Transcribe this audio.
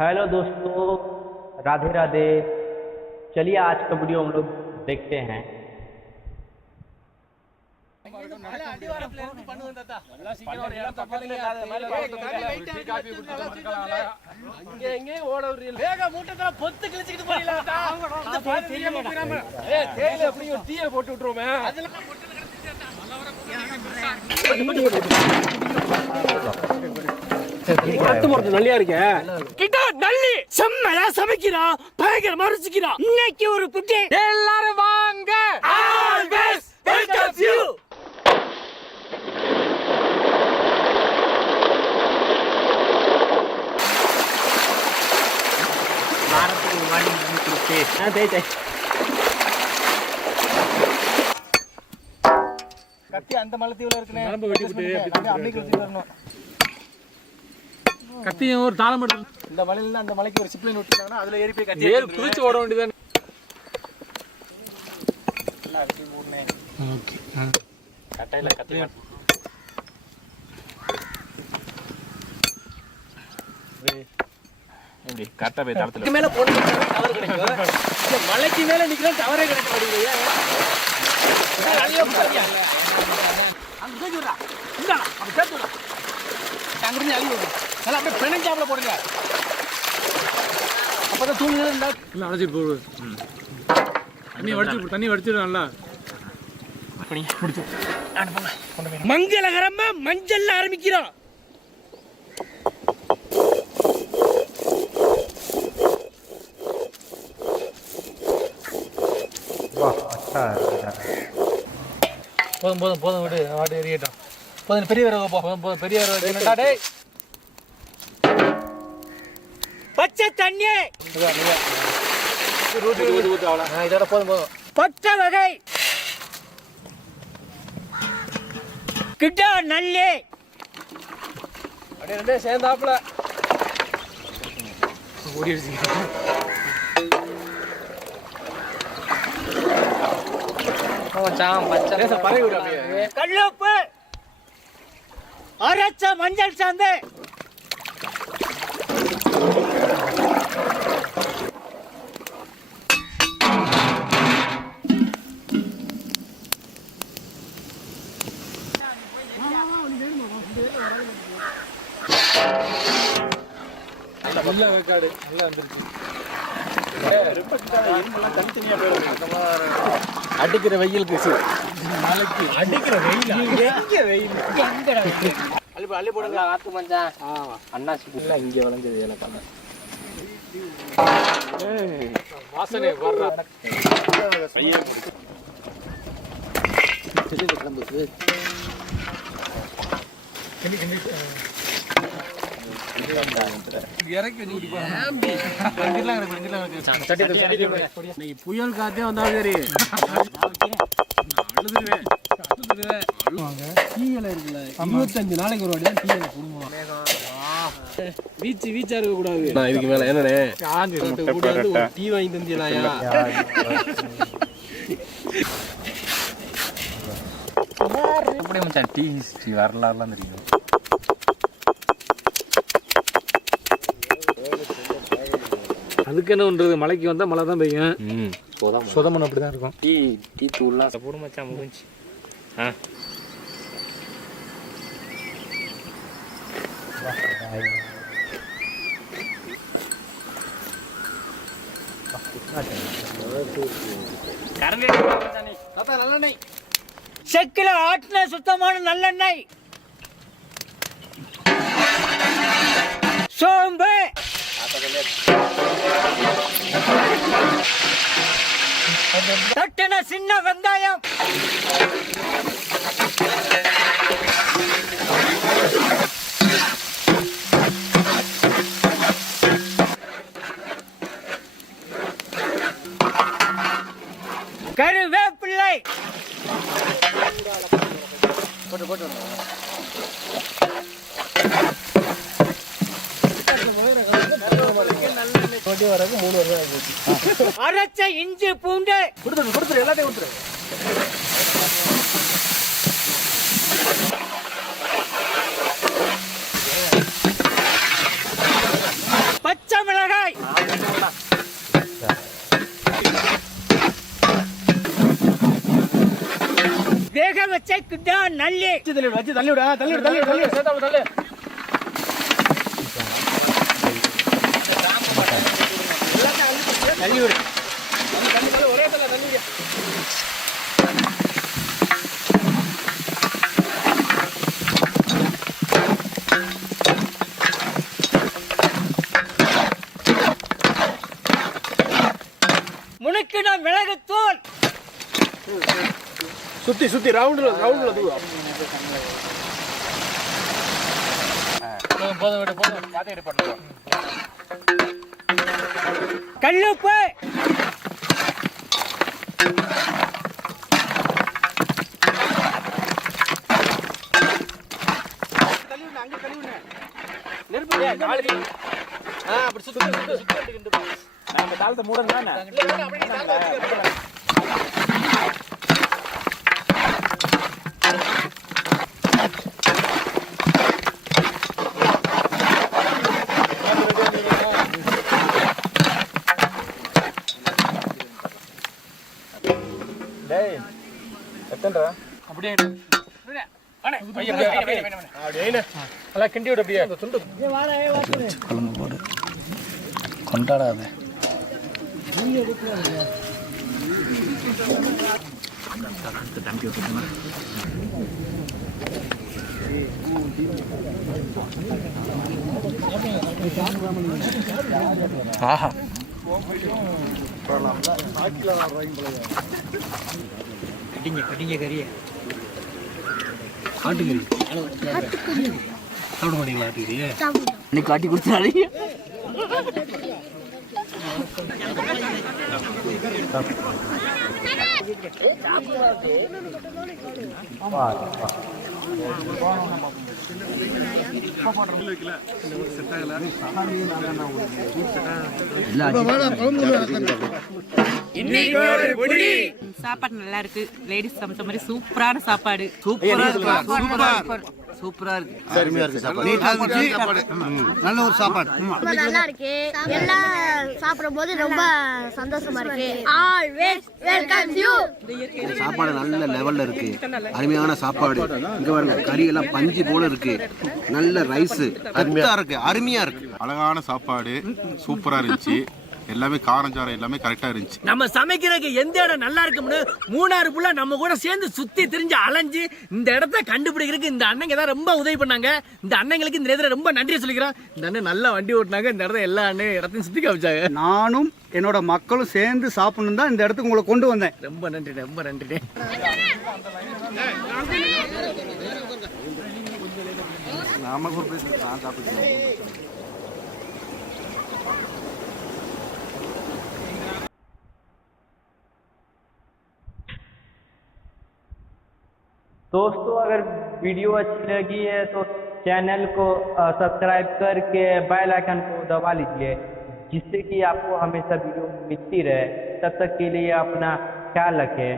Hello दोस्तों, राधे राधे। चलिए आज का वीडियो हम लोग देखते हैं। செம்மையா சமைக்கிறான், பயங்கரமா ருசிக்கிறான். இன்னைக்கு ஒரு புட்டி எல்லாரும் வாங்க. Always welcomes you. கத்தி அந்த மலைத்தீவுல இருக்குனே நரம்பு வெட்டி விட்டு அம்மிக்கு வச்சு வரணும். கத்தியும் ஒரு தாளம் எடுத்து இந்த மலையில இருந்து அந்த மலைக்கு ஒரு சிப்லைன் விட்டுட்டாங்கன்னா அதுல ஏறி போய் கத்தி ஏறு குதிச்சு ஓட வேண்டியதானே. எல்லாம் அடிச்சு மூடுனே. ஓகே. கட்டையில கத்தி எப்படி கரெக்டாக போய் தளத்தில் மேல போட்டு டவர் கிடைக்கும். இந்த மலைக்கு மேல நிக்கிற டவரே கிடைக்க மாட்டேங்குது. அங்க போய் விடுறா. இந்தா அப்படி சேர்த்து விடுறா. அங்கிருந்து அள்ளி விடு. நல்லா அப்படியே பெனஞ்சாப்ல போடுங்க. அப்பதான் தூங்குறது இருந்தா இல்லை அழைச்சிட்டு போடு. தண்ணி வடிச்சிடு நல்லா. மங்களகரமா மஞ்சள் ஆரம்பிக்கிறோம். போதும் போதும் போதும் விடு, வாட்டு எரியட்டும். போதும் பெரிய விரவ போ. போதும் போதும் பெரிய என்னடா டேய். பச்சை தண்ணி, ஊத்து அவ்வளோ. இதோட போதும் போதும். பச்சை வகை, கிட்டா நல்லி, அப்படியே ரெண்டே சேர்ந்தாப்புல ஓடிடுச்சு. பறவை விடு அப்படியே. கல்லுப்பு, அரைச்ச மஞ்சள் சாந்து, நல்ல வேக்காடு நல்லா வந்துருச்சு. தனித்தனியா போயிடும். அடிக்கிற வெயில் பேசு. நாளைக்கு அடிக்கிற வெயில் அள்ளி போடுங்க. ஆத்து மச்சான் அண்ணாச்சி புள்ள இங்க விளைஞ்சது எனக்கு அண்ணா. வாசனை வர்றா. கிளம்புது. இறக்கி இன்னைக்கு புயல் காத்தே வந்தாலும் சரி அழுதுருவேன். டீயில இருக்குல்ல 25 நாளைக்கு ஒரு வாட்டி டீயில போடுவோம். வீச்சா இருக்க கூடாது. இதுக்கு மேல என்னனே கூட வந்து ஒரு டீ வாங்கி தந்தியலாயா? எப்படி மச்சான் டீ ஹிஸ்ட்ரி வரலாறுலாம் தெரியும். அதுக்கு என்ன பண்றது, மலைக்கு வந்தா மழை தான் பெய்யும். சொதமன் அப்படிதான் இருக்கும். டீ தூள்லாம் போடு மச்சான் முடிஞ்சு. நல்லெண்ணெய் செக்கில ஆட்டின சுத்தமான நல்லெண்ணெய், சோம்பு, தட்டின சின்ன வெங்காயம், கருவேப்பிள்ளை, அரைச்ச இஞ்சி பூண்டு, கொடுத்துரு எல்லாத்தையும் கொடுத்துரு. பச்சைக்குடா நல்லி. வச்சு தள்ளி விடு, வச்சு தள்ளி விடு, தள்ளி விடு, தள்ளி விடு, தள்ளி விடு, சேர்த்தாப்புல தள்ளு. தள்ளி விடு. ஒரே தள்ள தள்ளி விடு. முனுக்கின மிளகுத்தூள். சுத்தி சுத்தி ரவுண்டுல தூரம். போதும் விடு போதும் பார்த்துக்கிட்டு பண்ணுவோம். கல்லுப்பு. நெருப்பு நாளைக்கு அப்படி சுத்தி சுத்தி சுத்தி நம்ம தாளத்தை மூடணும் தானே. டேய் எத்தன்றா அப்படியே நல்லா கிண்டி விடு அப்படியே துண்டு குழம்பு போடு கொண்டாடாத. ஆஹா கட்டிங்க கறியை. ஆட்டுக்கறி சாப்பிட மாட்டீங்களா? ஆட்டுக்கறியே நீ காட்டி கொடுத்தாரு. சாப்பாடு நல்லா இருக்கு. லேடிஸ் சமைச்ச மாதிரி சூப்பரான சாப்பாடு. சூப்பரா இருக்கு. அருமையா இருக்கு சாப்பாடு. நல்ல ஒரு சாப்பாடு. ரொம்ப நல்லா இருக்கு. எல்லாம் சாப்பிடும் போது ரொம்ப சந்தோஷமா இருக்கு. Always welcome you. சாப்பாடு நல்ல லெவல்ல இருக்கு. அருமையான சாப்பாடு. இங்க பாருங்க கறி எல்லாம் பஞ்சு போல இருக்கு. நல்ல ரைஸ் அருமையா இருக்கு. அருமையா இருக்கு. அழகான சாப்பாடு சூப்பரா இருந்துச்சு. எல்லாமே காரஞ்சாரம் எல்லாமே கரெக்டா இருந்துச்சு. நம்ம சமைக்கிறதுக்கு எந்த இடம் நல்லா இருக்கும்னு மூணாறு புள்ள நம்ம கூட சேர்ந்து சுத்தி திரிஞ்சு அலைஞ்சு இந்த இடத்த கண்டுபிடிக்கிறதுக்கு இந்த அண்ணங்க தான் ரொம்ப உதவி பண்ணாங்க. இந்த அண்ணங்களுக்கு இந்த நேரத்தில் ரொம்ப நன்றியை சொல்லிக்கிறோம். இந்த அண்ணன் நல்லா வண்டி ஓட்டினாங்க. இந்த இடத்த எல்லா அண்ணன் இடத்தையும் சுத்தி காமிச்சாங்க. நானும் என்னோட மக்களும் சேர்ந்து சாப்பிடணும் தான் இந்த இடத்துக்கு உங்களை கொண்டு வந்தேன். ரொம்ப நன்றி, ரொம்ப நன்றி. दोस्तों अगर वीडियो अच्छी लगी है तो चैनल को सब्सक्राइब करके बेल आइकन को दबा लीजिए, जिससे कि आपको हमेशा वीडियो मिलती रहे। तब तक के लिए अपना ख्याल रखें।